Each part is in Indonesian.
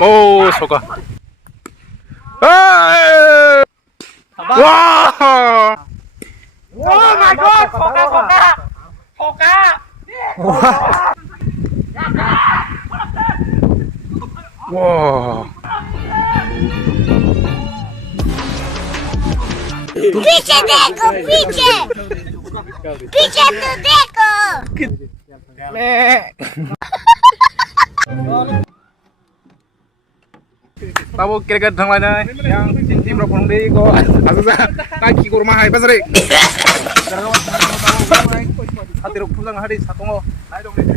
오, 소가. 아! 와! 오 마이 갓! 거가! 와. Piche deco, piche! Piche tu deco! Tahu kira-kira tentang mana yang tim Ropong di ko asa lagi ke rumah hai pasari. Hati ruk pulang hari satu ngo. Naik dong deh.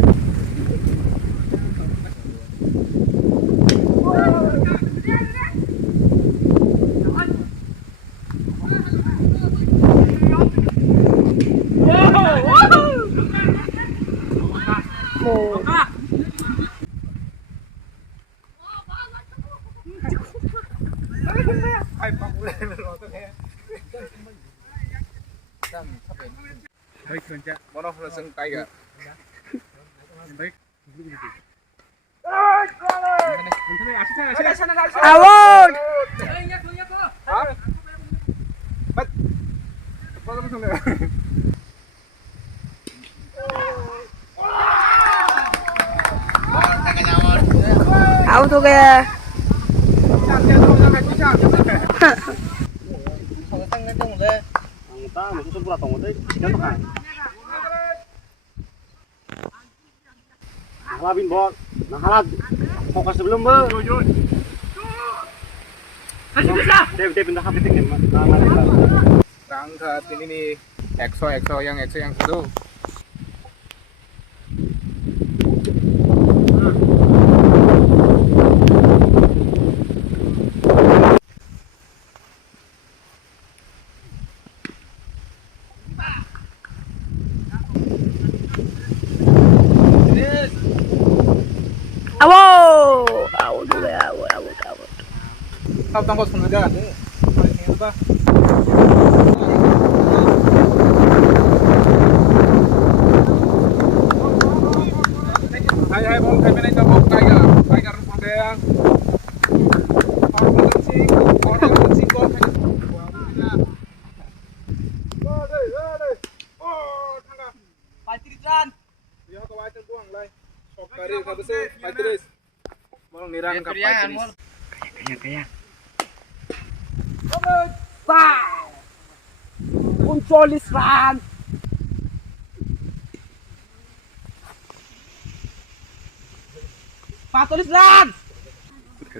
Baik, kerja. Mana langsung kayak. Baik. Awon! Aku tuh kayak Halabin bot, nah halab fokus sebelum be. Dia pindah HP tinggi mas. Berangkat ini nih EXO yang itu. Awon dulu ya, awon. Tahu tangkos sebenarnya. Apa? Hai bong, kami naik tabok tiger pudeng. Orang sing kok. Oh, tangga. Patritan. Ya kau aja buang lai. Sok kari kabese, patris. Mau nirang ka patris. Kayak. Bye. Uncolis ran. Patulis ran.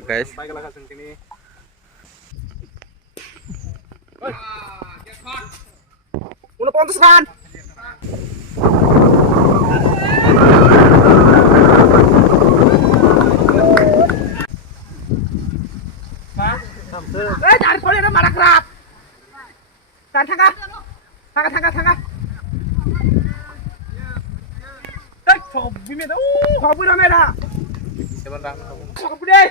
Guys. Baiklah kasih sini. Udah pontus ran. Jangan boleh ada marah kerap. Tangga. Cobi meda. Cobi na meda. Sebentar. Cobi deh.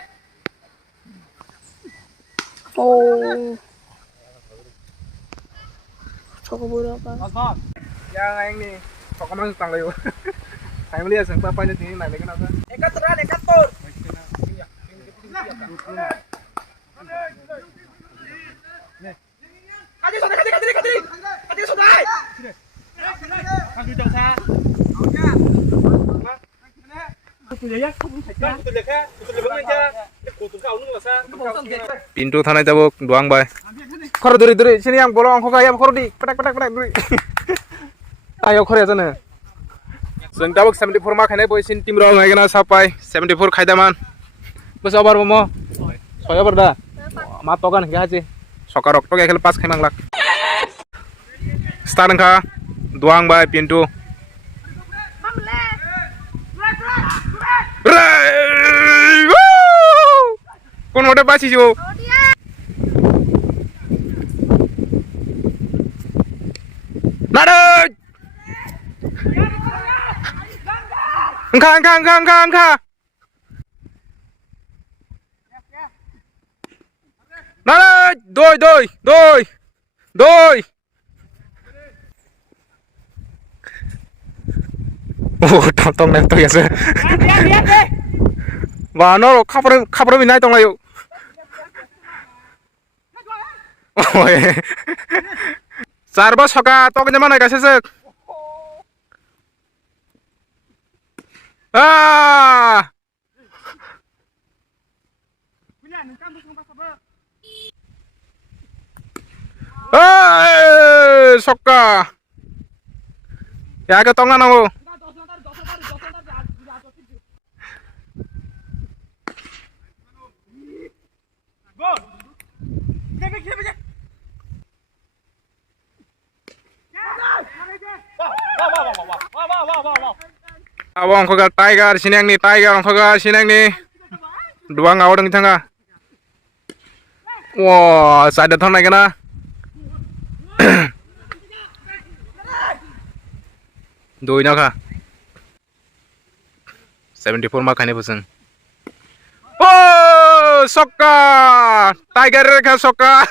Oh. Coba berapa? Asbab. Yang nih. Kok masuk tangga yuk. Saya melihat sang bapaknya sini naik kenapa? Ekatur. Kadi sudah. Kadi jauh sa. Pintu tanah jabuk doang bay. Kor duri sini yang bolong kok ayam kor di petak duri. Ayo kor ya sana. Seng jabuk 74 mak kene boy sin tim ro ngai kena sapai 74 khaidaman. Bes abar momo. Soya berda. Matokan ge haji. Sokarok to ge pas khai manglak. Start ka doang bay pintu. Kon motor pasti jo. Nada. Angka. Nada. Doi. Oh, tong nem to ya sir. Lihat deh. Và nó khắp rồi mình nay tông lại ôi Sarba soka to cái mana kasih sek ah soka ya cái tông nó đâu Abang kau tiger sineng ni tiger kau sineng ni dua ngau dengan tengah. Wah, saya datang lagi na. Doi nak kah? 74 mark ni pesan. Oh, soka tiger kah soka.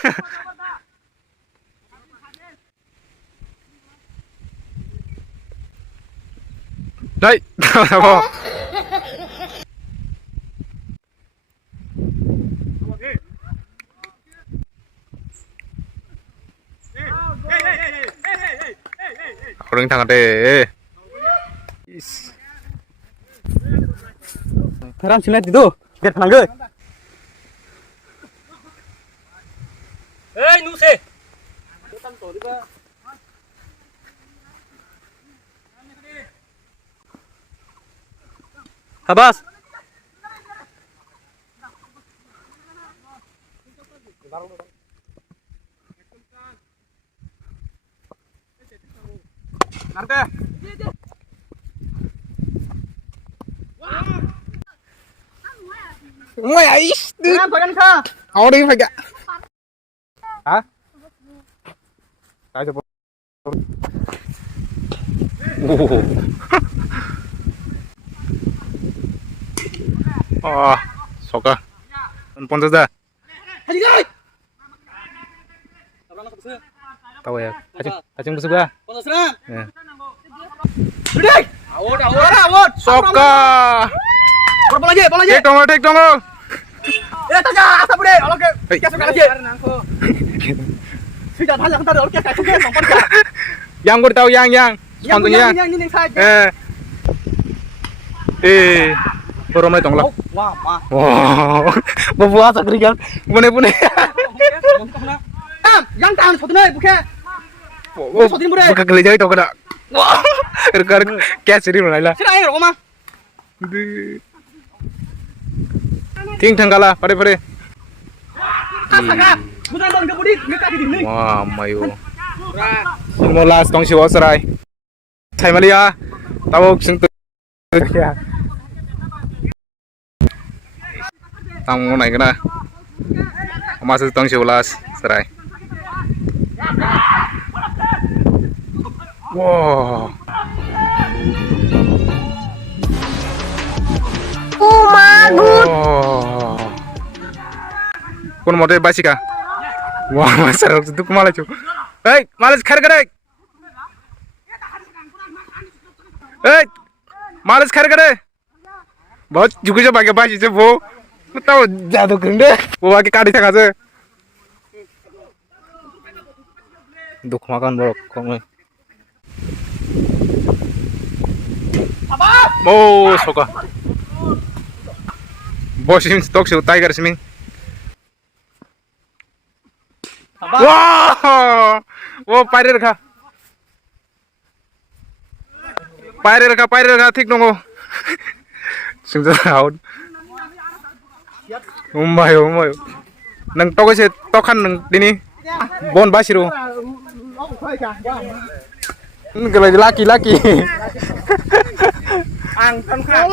Đây, apa? Orang thằng đây. Sekarang silat itu, biar tenang guys. Nuse. Habas. Nanti. Ngoài ấy. Ở đi phải gạ. Hả? Cái cho oh, soka. Pon saja. Tahu ya. Acing bersebelah. Udah. Awot. Soka. Bola lagi. Take dong. Tanya asap bude. Oke. Kasih lagi. Sudah banyak kita oke kasih sompon. Yang gue tahu yang. Sponsornya. Yang ini saja. Baru mulai tong lah. Wah. Wow. Berbuat sekerikan. Bune. Yang tahan satu nih, bukan. Bukan gereja itu kena. Wah. Ergar kayak sendiri mana lah. Sini air, Oma. Ting tanggala, pare. Bukan bang kebudi, mereka di sini. Wah, mayu. Semua las tong si wasarai. Saya malia. Tahu sentuh. Tamu naik kena. Masuk tong si ulas serai. Wow. Oh my god. Kau mau basi kah? Wah, masalah itu kemana cu? Hei, malas kare. Hei, malas kare. बहुत झुके जो बाकी बाजी से वो बताओ जादू करेंगे वो बाकी काटी था कैसे दुख माकान बड़ो कौन है ओ सोका बॉस इम स्टॉक से टाइगर स्मिंग वाह वो पायरे रखा ठीक नंगो Sungguh tahun. Umayo. Nang toko si tokan nang dini. Bon basiru. Laki. Ang kan kan.